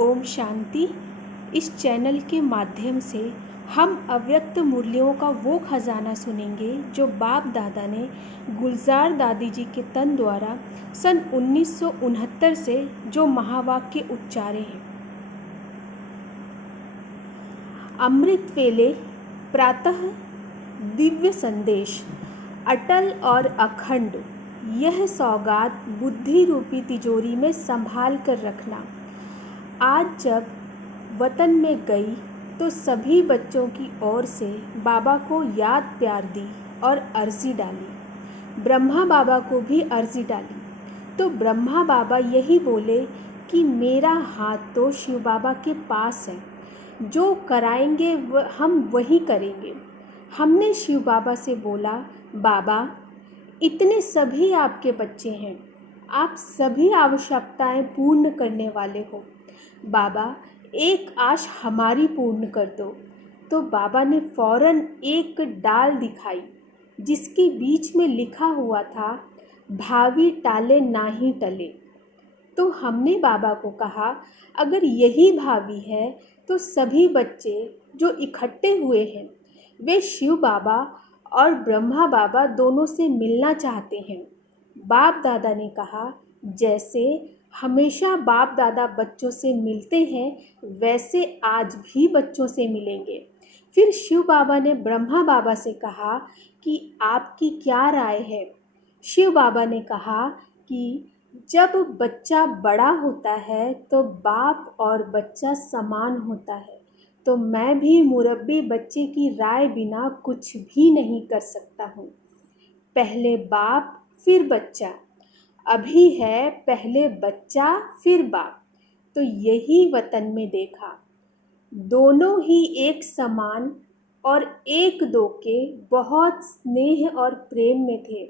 ओम शांति। इस चैनल के माध्यम से हम अव्यक्त मूल्यों का वो खजाना सुनेंगे जो बाप दादा ने गुलजार दादी जी के तन द्वारा सन 1969 से जो महावाक्य उच्चारे हैं। अमृत वेले प्रातः दिव्य संदेश, अटल और अखंड, यह सौगात बुद्धि रूपी तिजोरी में संभाल कर रखना। आज जब वतन में गई तो सभी बच्चों की ओर से बाबा को याद प्यार दी और अर्जी डाली। ब्रह्मा बाबा को भी अर्जी डाली तो ब्रह्मा बाबा यही बोले कि मेरा हाथ तो शिव बाबा के पास है, जो कराएंगे हम वही करेंगे। हमने शिव बाबा से बोला, बाबा इतने सभी आपके बच्चे हैं, आप सभी आवश्यकताएं पूर्ण करने वाले हो, बाबा एक आश हमारी पूर्ण कर दो। तो बाबा ने फौरन एक डाल दिखाई जिसके बीच में लिखा हुआ था, भावी टाले नाही टले। तो हमने बाबा को कहा, अगर यही भावी है तो सभी बच्चे जो इकट्ठे हुए हैं वे शिव बाबा और ब्रह्मा बाबा दोनों से मिलना चाहते हैं। बाप दादा ने कहा, जैसे हमेशा बाप दादा बच्चों से मिलते हैं वैसे आज भी बच्चों से मिलेंगे। फिर शिव बाबा ने ब्रह्मा बाबा से कहा कि आपकी क्या राय है। शिव बाबा ने कहा कि जब बच्चा बड़ा होता है तो बाप और बच्चा समान होता है, तो मैं भी मुरब्बी बच्चे की राय बिना कुछ भी नहीं कर सकता हूँ। पहले बाप फिर बच्चा, अभी है पहले बच्चा फिर बाप। तो यही वतन में देखा, दोनों ही एक समान और एक दो के बहुत स्नेह और प्रेम में थे।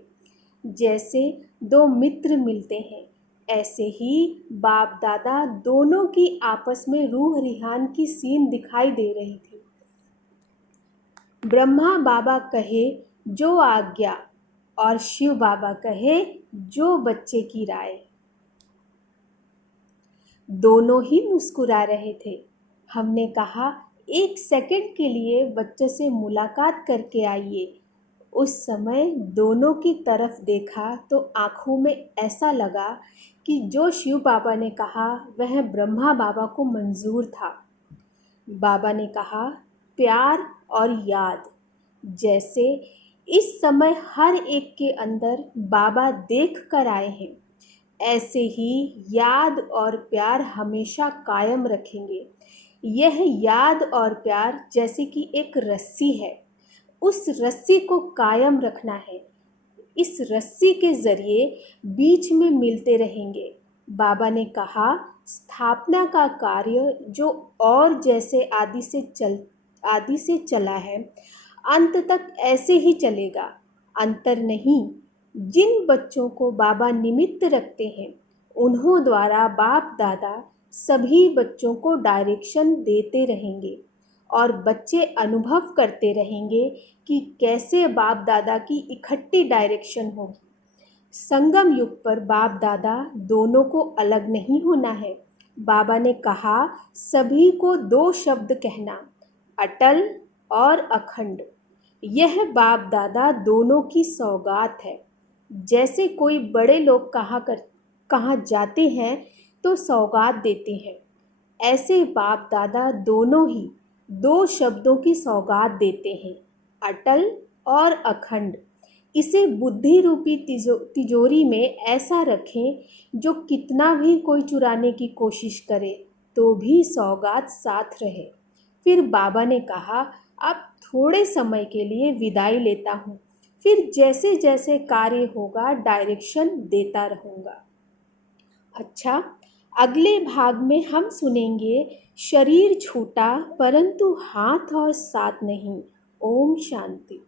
जैसे दो मित्र मिलते हैं ऐसे ही बाप दादा दोनों की आपस में रूह रिहान की सीन दिखाई दे रही थी। ब्रह्मा बाबा कहे जो आज्ञा और शिव बाबा कहे जो बच्चे की राय। दोनों ही मुस्कुरा रहे थे। हमने कहा, एक सेकंड के लिए बच्चों से मुलाकात करके आइए। उस समय दोनों की तरफ देखा तो आँखों में ऐसा लगा कि जो शिव बाबा ने कहा वह ब्रह्मा बाबा को मंजूर था। बाबा ने कहा, प्यार और याद, जैसे इस समय हर एक के अंदर बाबा देख कर आए हैं, ऐसे ही याद और प्यार हमेशा कायम रखेंगे। यह याद और प्यार जैसे कि एक रस्सी है, उस रस्सी को कायम रखना है। इस रस्सी के ज़रिए बीच में मिलते रहेंगे। बाबा ने कहा, स्थापना का कार्य जो और जैसे आदि से चला है, अंत तक ऐसे ही चलेगा, अंतर नहीं। जिन बच्चों को बाबा निमित्त रखते हैं उन्हों द्वारा बाप दादा सभी बच्चों को डायरेक्शन देते रहेंगे और बच्चे अनुभव करते रहेंगे कि कैसे बाप दादा की इकट्ठी डायरेक्शन होगी। संगम युग पर बाप दादा दोनों को अलग नहीं होना है। बाबा ने कहा, सभी को दो शब्द कहना, अटल और अखंड। यह बाप दादा दोनों की सौगात है। जैसे कोई बड़े लोग कहाँ जाते हैं तो सौगात देते हैं, ऐसे बाप दादा दोनों ही दो शब्दों की सौगात देते हैं, अटल और अखंड। इसे बुद्धि रूपी तिजोरी में ऐसा रखें जो कितना भी कोई चुराने की कोशिश करे तो भी सौगात साथ रहे। फिर बाबा ने कहा, अब थोड़े समय के लिए विदाई लेता हूँ, फिर जैसे जैसे कार्य होगा डायरेक्शन देता रहूँगा। अच्छा, अगले भाग में हम सुनेंगे, शरीर छूटा परंतु हाथ और साथ नहीं। ओम शांति।